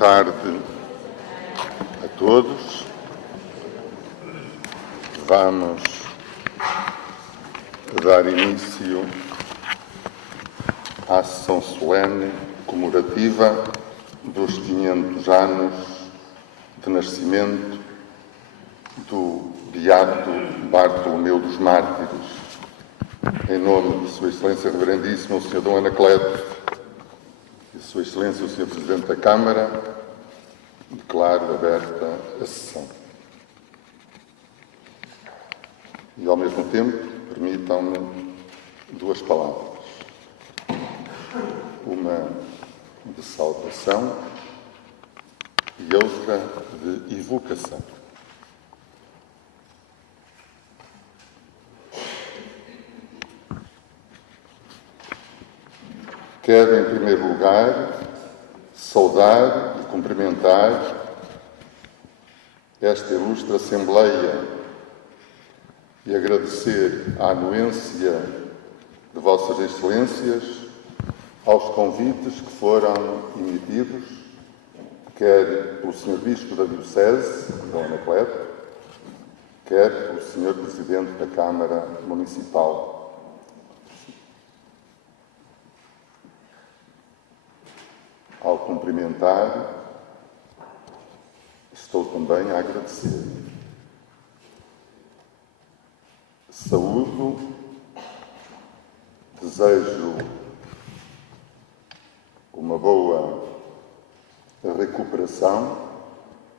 tarde a todos. Vamos dar início à sessão solene comemorativa dos 500 anos de nascimento do Beato Bartolomeu dos Mártires. Em nome de Sua Excelência Reverendíssima, o Sr. Dom Anacleto, e de Sua Excelência, o Sr. Presidente da Câmara, declaro aberta a sessão. E, ao mesmo tempo, permitam-me duas palavras. Uma de saudação e outra de evocação. Quero, em primeiro lugar, saudar e cumprimentar esta ilustre Assembleia e agradecer a anuência de Vossas Excelências aos convites que foram emitidos, quer pelo Sr. Bispo da Diocese, Dom Anacleto, quer pelo Sr. Presidente da Câmara Municipal. Ao cumprimentar, estou também a agradecer. Saúdo, desejo uma boa recuperação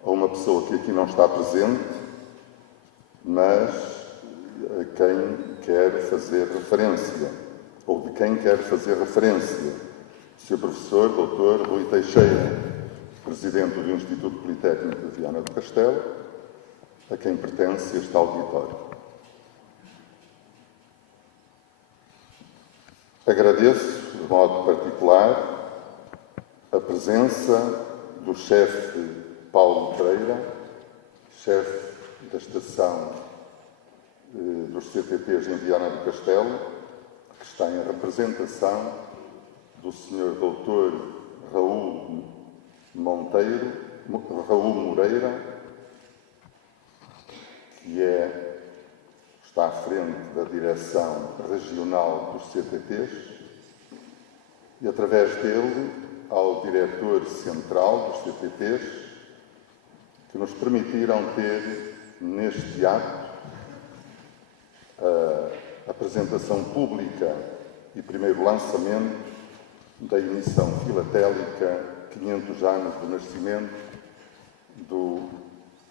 a uma pessoa que aqui não está presente, mas a quem quer fazer referência, ou de quem quer fazer referência. Sr. Professor Dr. Rui Teixeira, Presidente do Instituto Politécnico de Viana do Castelo, a quem pertence este auditório. Agradeço, de modo particular, a presença do chefe Paulo Pereira, chefe da estação dos CTTs em Viana do Castelo, que está em representação do Sr. Dr. Raul Moreira, que está à frente da Direção Regional dos CTTs, e, através dele, ao Diretor Central dos CTTs, que nos permitiram ter, neste ato, a apresentação pública e primeiro lançamento da emissão filatélica 500 anos do nascimento do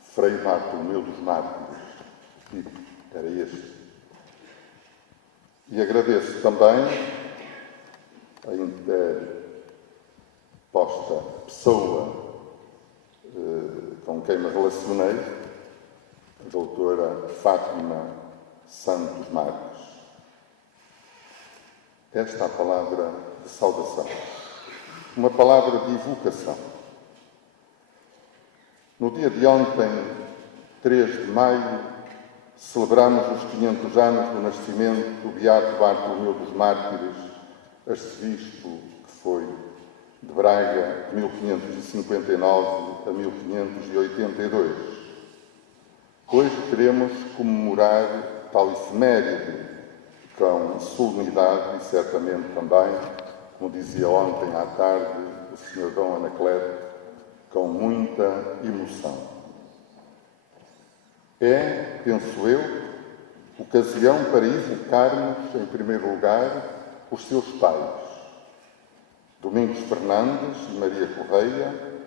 Frei Bartolomeu dos Mártires. E era este. E agradeço também a interposta pessoa com quem me relacionei, a doutora Fátima Santos Marques. Esta é a palavra de saudação. Uma palavra de evocação. No dia de ontem, 3 de maio, celebramos os 500 anos do nascimento do Beato Bartolomeu dos Mártires, arcebispo que foi de Braga de 1559 a 1582. Hoje queremos comemorar tal efeméride com solenidade e certamente também, como dizia ontem à tarde o Sr. Dom Anacleto, com muita emoção. É, penso eu, ocasião para evocarmos, em primeiro lugar, os seus pais, Domingos Fernandes e Maria Correia,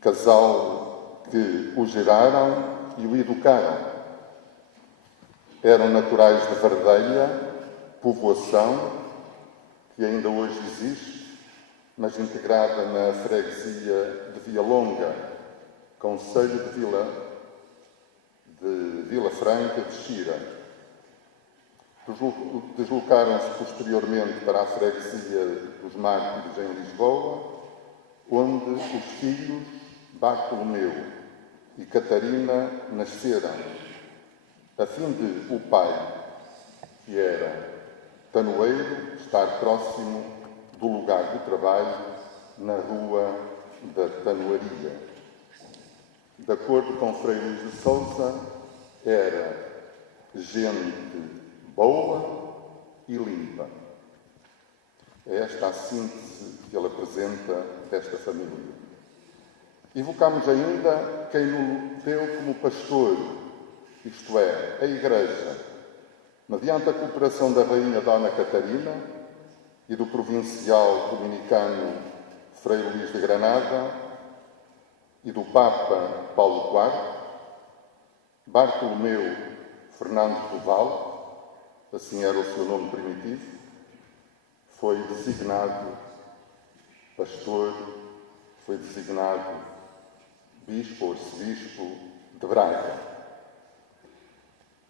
casal que o geraram e o educaram. Eram naturais de Vardelha, povoação que ainda hoje existe, mas integrada na freguesia de Vialonga, concelho de Vila Franca de Xira. Deslocaram-se posteriormente para a freguesia dos Mártires em Lisboa, onde os filhos Bartolomeu e Catarina nasceram, a fim de o pai, que era tanoeiro, estar próximo do lugar de trabalho na rua canoaria. De acordo com Frei Luís de Sousa, era gente boa e limpa. É esta a síntese que ele apresenta desta família. Evocamos ainda quem nos deu como pastor, isto é, a Igreja, mediante a cooperação da Rainha Dona Catarina e do provincial dominicano Frei Luís de Granada e do Papa Paulo IV, Bartolomeu Fernando Duval, assim era o seu nome primitivo, foi designado pastor, foi designado bispo ou arcebispo de Braga.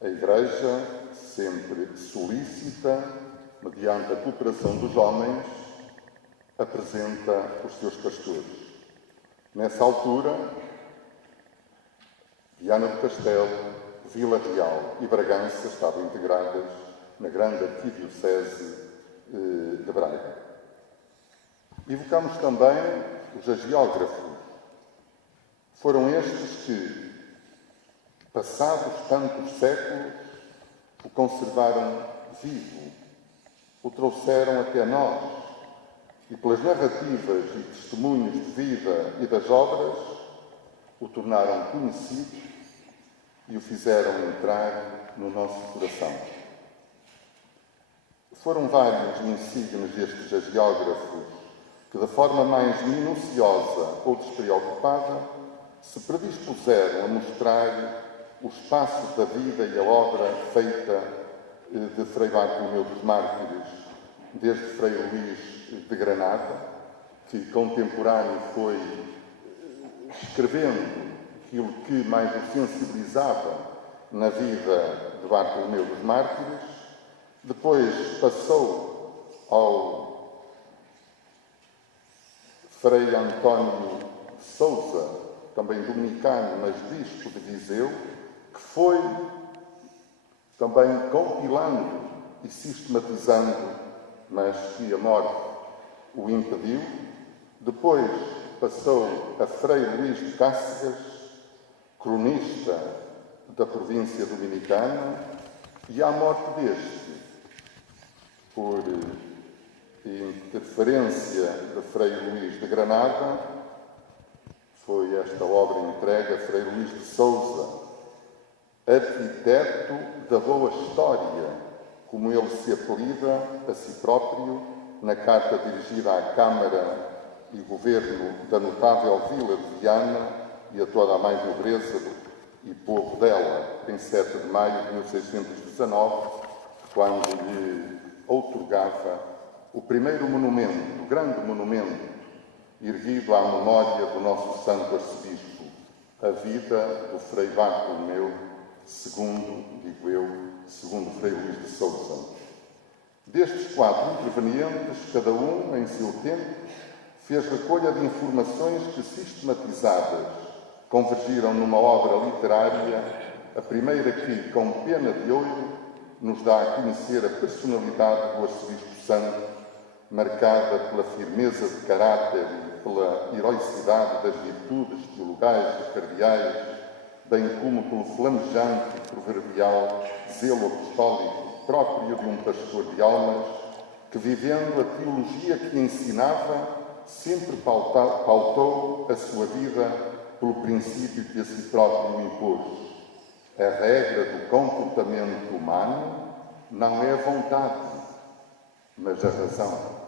A Igreja, sempre solícita, mediante a cooperação dos homens, apresenta os seus pastores. Nessa altura, Viana do Castelo, Vila Real e Bragança estavam integradas na grande arquidiocese de Braga. Evocamos também os hagiógrafos. Foram estes que, passados tantos séculos, o conservaram vivo, o trouxeram até nós e, pelas narrativas e testemunhos de vida e das obras, o tornaram conhecido e o fizeram entrar no nosso coração. Foram vários os insígnios destes hagiógrafos que, da forma mais minuciosa ou despreocupada, se predispuseram a mostrar os passos da vida e a obra feita de Frei Bartolomeu dos Mártires, desde Frei Luís de Granada, que contemporâneo foi escrevendo aquilo que mais o sensibilizava na vida de Bartolomeu dos Mártires. Depois passou ao Frei António Sousa, também dominicano, mas bispo de Viseu, que foi também compilando e sistematizando, mas que a morte o impediu. Depois passou a Frei Luís de Cáceres, cronista da província dominicana, e à morte deste, por interferência de Frei Luís de Granada, foi esta obra entregue a Frei Luís de Sousa, arquiteto da boa história, como ele se apelida a si próprio na carta dirigida à Câmara e Governo da notável Vila de Viana e a toda a mais nobreza e povo dela, em 7 de maio de 1619, quando lhe outorgava o primeiro monumento, o grande monumento, erguido à memória do nosso santo arcebispo, a vida do Frei Bartolomeu, segundo Frei Luís de Sousa. Destes 4 intervenientes, cada um, em seu tempo, fez recolha de informações que, sistematizadas, convergiram numa obra literária, a primeira que, com pena de ouro, nos dá a conhecer a personalidade do arcebispo santo, marcada pela firmeza de caráter e pela heroicidade das virtudes teologais dos cardeais, bem como pelo flamejante e proverbial zelo apostólico próprio de um pastor de almas, que, vivendo a teologia que ensinava, sempre pautou a sua vida pelo princípio que a si próprio impôs. A regra do comportamento humano não é a vontade, mas a razão.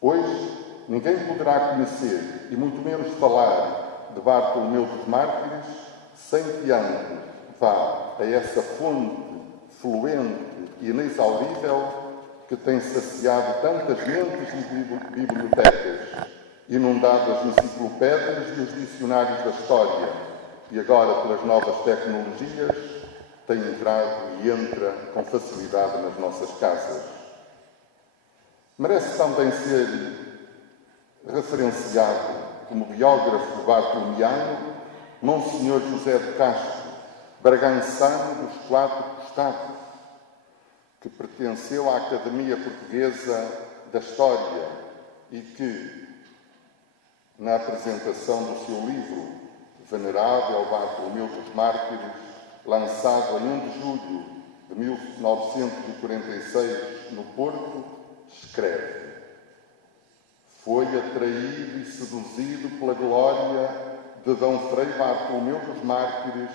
Hoje, ninguém poderá conhecer, e muito menos falar, de Bartolomeu dos Mártires, sem que antes vá a essa fonte fluente e inexaurível que tem saciado tantas mentes e bibliotecas, inundado as enciclopédias e os dicionários da história, e agora, pelas novas tecnologias, tem entrado e entra com facilidade nas nossas casas. Merece também ser referenciado como biógrafo bartolomeano Monsenhor José de Castro, bragançano dos 4 costados, que pertenceu à Academia Portuguesa da História e que, na apresentação do seu livro Venerável Bartolomeu dos Mártires, lançado em 1 de julho de 1946 no Porto, escreve: foi atraído e seduzido pela glória de D. Frei Bartolomeu dos Mártires,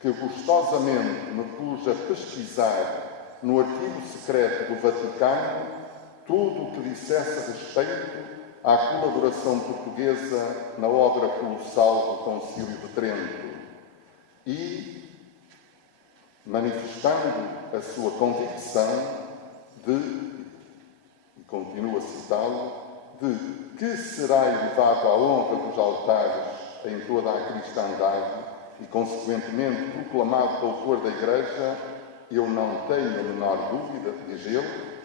que gostosamente me pus a pesquisar no arquivo secreto do Vaticano tudo o que dissesse respeito à colaboração portuguesa na obra colossal do Concílio de Trento e, manifestando a sua convicção de, e continuo a citá-lo, de que será elevado à honra dos altares em toda a cristandade e, consequentemente, proclamado doutor da Igreja, eu não tenho a menor dúvida, diz ele,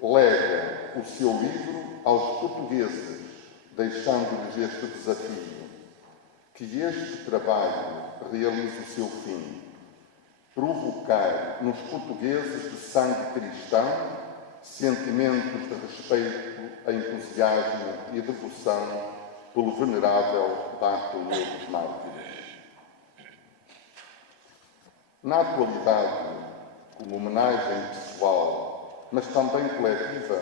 lega o seu livro aos portugueses, deixando-lhes este desafio: que este trabalho realize o seu fim, provocar nos portugueses de sangue cristão sentimentos de respeito, entusiasmo e devoção pelo venerável Bartolomeu dos Mártires. Na atualidade, como homenagem pessoal, mas também coletiva,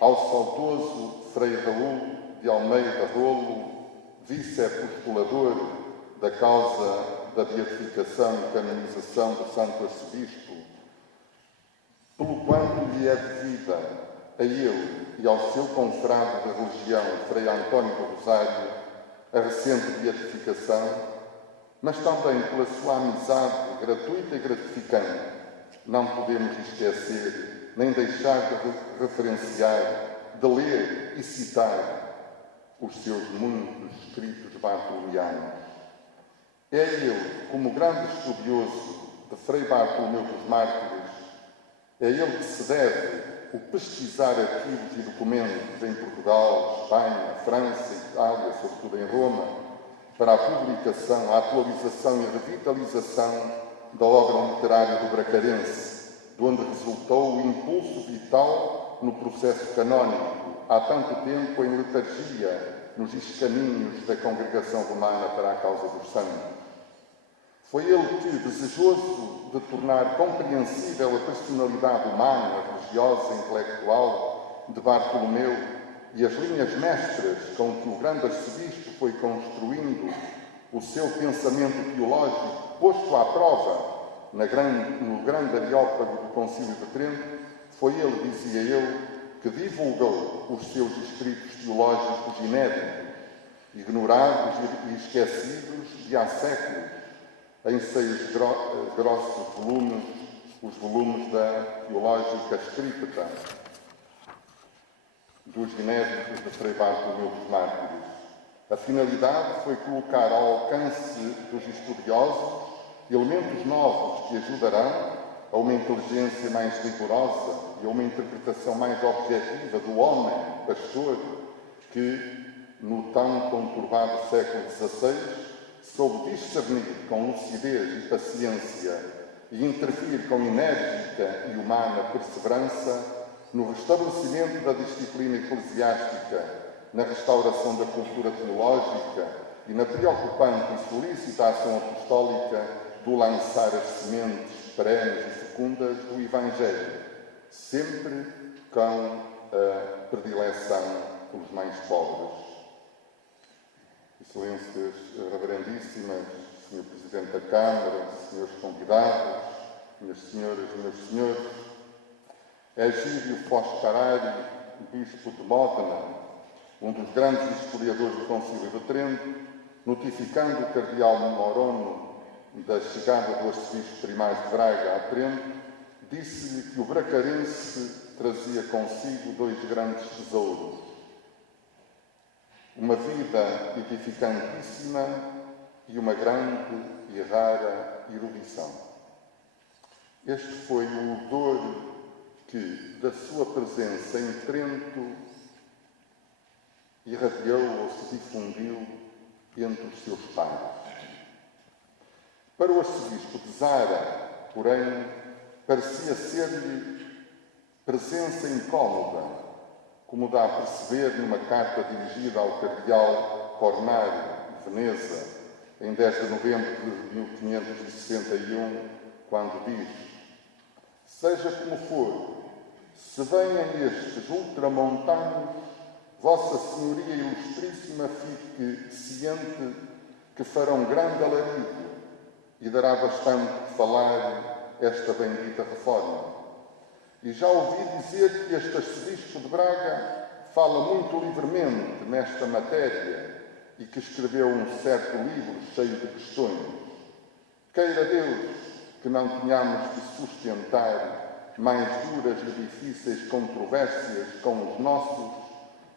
ao saudoso Frei Raul de Almeida Rolo, vice-apostolador da causa da beatificação e canonização do Santo Arcebispo, pelo quanto lhe é devida a ele e ao seu confrade da religião, Frei António do Rosário, a recente beatificação, mas também pela sua amizade gratuita e gratificante, não podemos esquecer nem deixar de referenciar, de ler e citar os seus muitos escritos bartolomeanos. É ele, como grande estudioso de Frei Bartolomeu dos Mártires, é ele que se deve o pesquisar arquivos e documentos em Portugal, Espanha, França, Itália, sobretudo em Roma, para a publicação, a atualização e a revitalização da obra literária do Bracarense, de onde resultou o impulso vital no processo canónico, há tanto tempo em letargia nos escaninhos da Congregação Romana para a causa dos santos. Foi ele que, desejoso de tornar compreensível a personalidade humana, religiosa e intelectual de Bartolomeu e as linhas mestras com que o grande arcebispo foi construindo o seu pensamento teológico, posto à prova no grande areópago do Concílio de Trento, foi ele, dizia ele, que divulgou os seus escritos teológicos inéditos, ignorados e esquecidos de há séculos, em 6 grossos volumes, os volumes da Teológica Scripta, dos inéditos de Frei Bartolomeu dos Mártires. A finalidade foi colocar ao alcance dos estudiosos elementos novos que ajudarão a uma inteligência mais rigorosa e a uma interpretação mais objetiva do homem pastor que, no tão conturbado século XVI, soube discernir com lucidez e paciência e intervir com enérgica e humana perseverança no restabelecimento da disciplina eclesiástica, na restauração da cultura teológica e na preocupante e solícita ação apostólica do lançar as sementes perenes e fecundas do Evangelho, sempre com a predileção pelos mais pobres. Excelências Reverendíssimas, Sr. Presidente da Câmara, Srs. Convidados, Minhas Senhoras e Meus Senhores, Egídio Foscarari, Bispo de Módena, um dos grandes historiadores do Concílio de Trento, notificando o Cardeal Morono da chegada do Arcebispo Primário de Braga a Trento, disse-lhe que o bracarense trazia consigo 2 grandes tesouros: uma vida edificantíssima e uma grande e rara erudição. Este foi o odor que, da sua presença em Trento, irradiou ou se difundiu entre os seus pares. Para o arcebispo de Zara, porém, parecia ser-lhe presença incómoda, como dá a perceber numa carta dirigida ao cardeal Cornaro, de Veneza, em 10 de novembro de 1561, quando diz: seja como for, se venham estes ultramontanos, Vossa Senhoria Ilustríssima fique ciente que farão grande alarido e dará bastante de falar esta bendita reforma. E já ouvi dizer que este arcebispo de Braga fala muito livremente nesta matéria e que escreveu um certo livro cheio de questões. Queira Deus que não tenhamos de sustentar mais duras e difíceis controvérsias com os nossos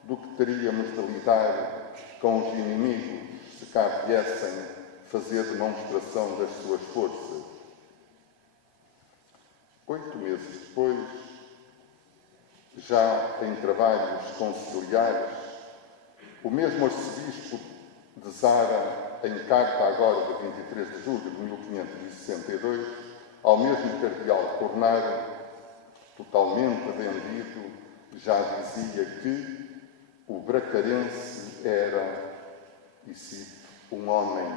do que teríamos de lidar com os inimigos se cá viessem fazer demonstração das suas forças. 8 meses depois, já em trabalhos conciliares, o mesmo arcebispo de Zara, em carta agora de 23 de julho de 1562, ao mesmo cardeal Cornaro, totalmente vendido, já dizia que o bracarense era, e cito, um homem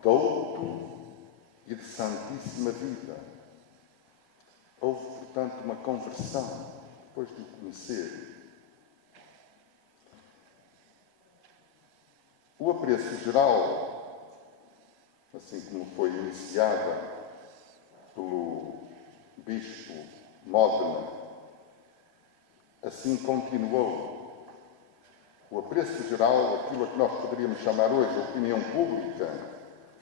douto e de santíssima vida. Houve, portanto, uma conversão depois de o conhecer. O apreço geral, assim como foi iniciada pelo bispo Modena, assim continuou. O apreço geral, aquilo a que nós poderíamos chamar hoje a opinião pública,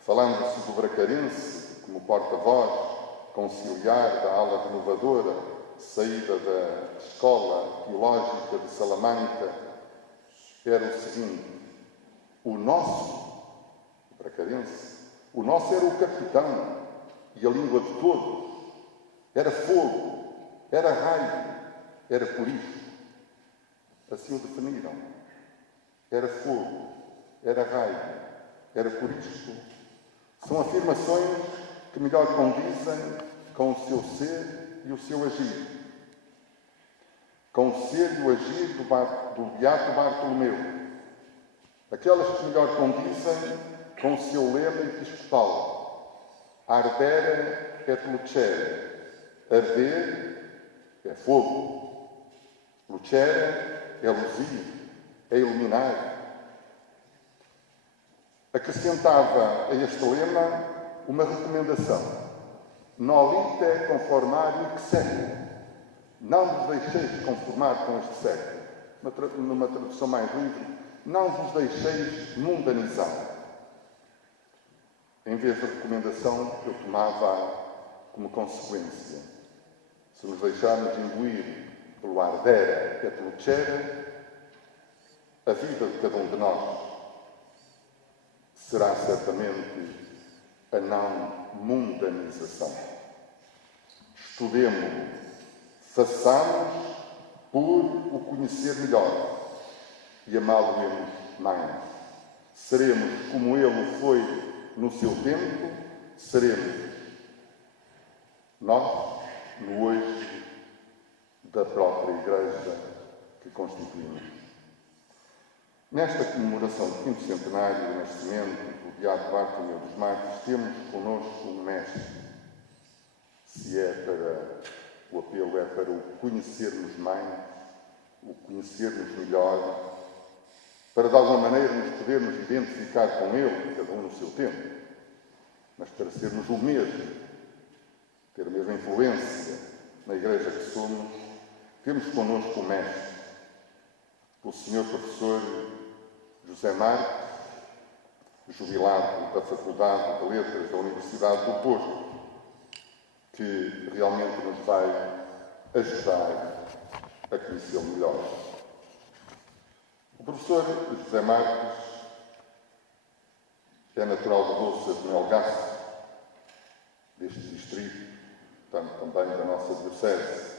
falando-se do bracarense como porta-voz conciliar da ala renovadora, saída da Escola Teológica de Salamanca, era o seguinte: o nosso, o bracarense, o nosso era o capitão e a língua de todos. Era fogo, era raio, era por isso. Assim o definiram. Era fogo, era raio, era por isto. São afirmações que melhor condizem com o seu ser e o seu agir. Com o ser e o agir do Beato Bartolomeu. Aquelas que melhor condizem com o seu lema episcopal. Ardere et lucere. Arder é fogo. Lucere é luzir. É iluminar. Acrescentava a este lema uma recomendação: nolite conformare hic seculum. Não vos deixeis conformar com este século. Numa tradução mais livre, não vos deixeis mundanizar. Em vez da recomendação, eu tomava como consequência: se nos deixarmos imbuir pelo ardere et lucere, a vida de cada um de nós será certamente a não mundanização. Estudemo-lo, façamos por o conhecer melhor e amá-lo-emos mais. Seremos como ele foi no seu tempo, seremos nós no hoje da própria Igreja que constituímos. Nesta comemoração do 5º centenário do nascimento do Beato Bartolomeu dos Mártires, temos connosco um mestre. Se é para o apelo, é para o conhecermos mais, o conhecermos melhor, para de alguma maneira nos podermos identificar com ele, cada um no seu tempo, mas para sermos o mesmo, ter a mesma influência na Igreja que somos, temos connosco o mestre, o senhor professor José Marques, jubilado da Faculdade de Letras da Universidade do Porto, que realmente nos vai ajudar a conhecê-lo melhor. O professor José Marques é natural de Louças, no Melgaço, deste distrito, portanto também da nossa diocese,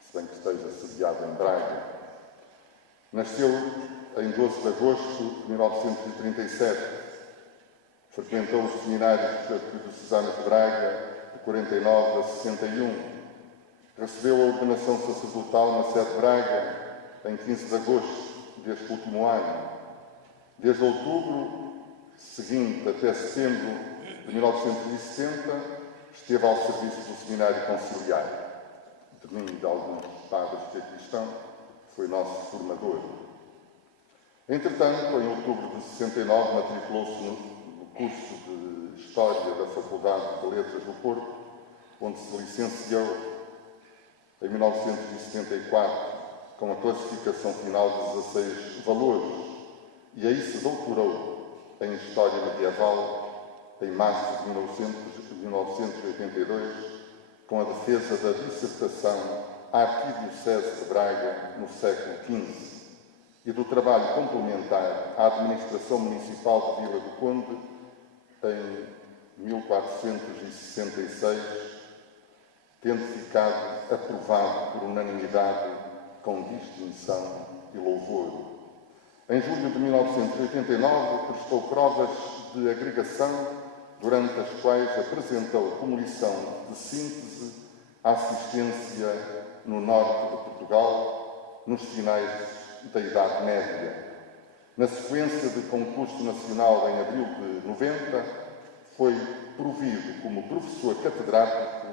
se bem que esteja sediado em Braga. Nasceu em 12 de agosto de 1937. Frequentou os seminários diocesanos de Braga de 49 a 61. Recebeu a ordenação sacerdotal na sede de Braga em 15 de agosto deste último ano. Desde outubro seguinte até setembro de 1960, esteve ao serviço do Seminário Conciliar. De mim e de alguns padres que aqui estão, foi nosso formador. Entretanto, em outubro de 69, matriculou-se no curso de História da Faculdade de Letras do Porto, onde se licenciou em 1974 com a classificação final de 16 valores, e aí se doutorou em História Medieval em março de 1982, com a defesa da dissertação Arquidiocese de Braga no século XV e do trabalho complementar à Administração Municipal de Vila do Conde em 1466, tendo ficado aprovado por unanimidade com distinção e louvor. Em julho de 1989, prestou provas de agregação, durante as quais apresentou como lição de síntese a assistência no norte de Portugal, nos finais da Idade Média. Na sequência de concurso nacional em abril de 90, foi provido como professor catedrático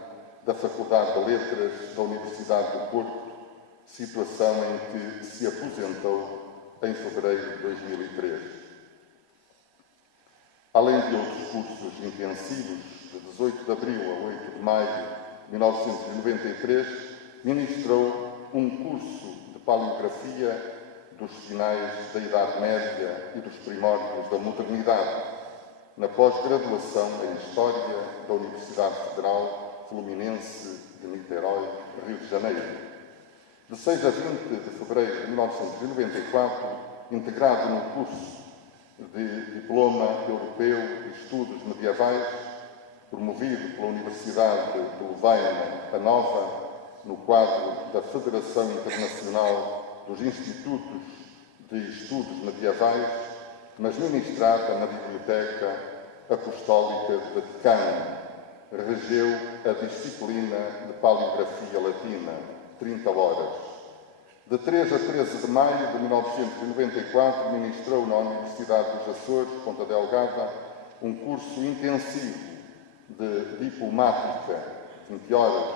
da Faculdade de Letras da Universidade do Porto, situação em que se aposentou em fevereiro de 2003. Além de outros cursos intensivos, de 18 de abril a 8 de maio de 1993, ministrou um curso de paleografia dos finais da Idade Média e dos primórdios da modernidade, na pós-graduação em História da Universidade Federal Fluminense de Niterói, Rio de Janeiro. De 6 a 20 de fevereiro de 1994, integrado no curso de Diploma Europeu de Estudos Medievais, promovido pela Universidade de Louvaina, a Nova, no quadro da Federação Internacional dos Institutos de Estudos Medievais, mas ministrada na Biblioteca Apostólica de Vaticano. Regeu a disciplina de Paleografia Latina, 30 horas. De 3 a 13 de maio de 1994, ministrou na Universidade dos Açores, Ponta Delgada, um curso intensivo de diplomática, 20 horas,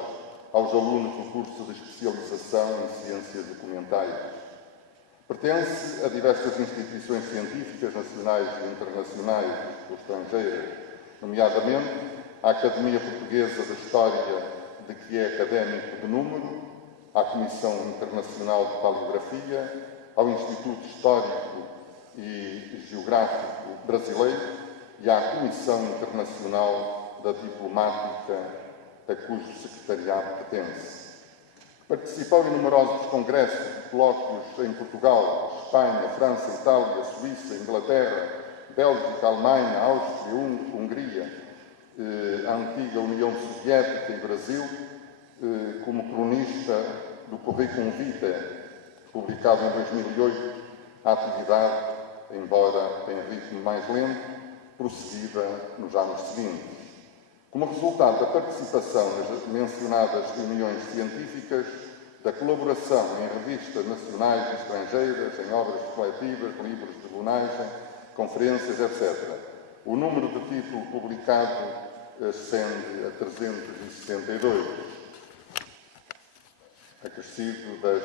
aos alunos do curso de especialização em Ciências Documentais. Pertence a diversas instituições científicas nacionais e internacionais do estrangeiro, nomeadamente à Academia Portuguesa de História, de que é académico de número, à Comissão Internacional de Paleografia, ao Instituto Histórico e Geográfico Brasileiro e à Comissão Internacional da Diplomática, a cujo secretariado pertence. Participou em numerosos congressos e colóquios em Portugal, Espanha, França, Itália, Suíça, Inglaterra, Bélgica, Alemanha, Áustria, Hungria, a antiga União Soviética e Brasil, como cronista do Curriculum Vitae, publicado em 2008, a atividade, embora em ritmo mais lento, prosseguida nos anos seguintes. Como resultado da participação nas mencionadas reuniões científicas, da colaboração em revistas nacionais e estrangeiras, em obras refletivas, livros de tribunagem, conferências, etc., o número de títulos publicados ascende a 362, acrescido da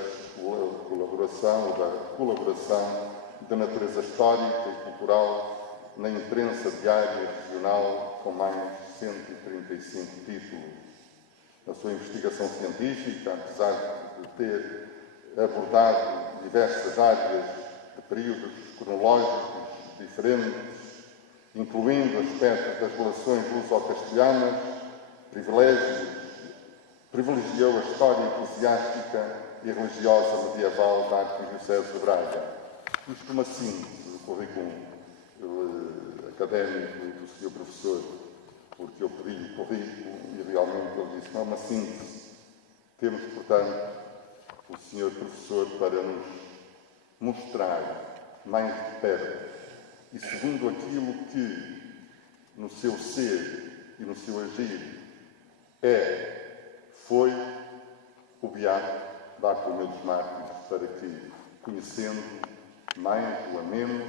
colaboração de natureza histórica e cultural na imprensa diária regional, com mais de 135 títulos. Na sua investigação científica, apesar de ter abordado diversas áreas de períodos cronológicos diferentes, incluindo aspectos das relações luso-castelhanas, privilegiou a história eclesiástica e religiosa medieval da Arquidiocese de Braga. Isto uma síntese do currículo académico do Sr. Professor, porque eu pedi o currículo e realmente ele disse, não é uma síntese. Temos, portanto, o Sr. Professor para nos mostrar mais de perto e segundo aquilo que no seu ser e no seu agir foi o beato Bartolomeu dos Mártires, para que conhecendo, mais o amemos,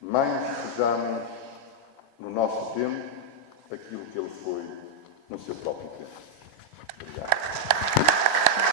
mais sejamos, no nosso tempo, aquilo que ele foi no seu próprio tempo. Obrigado.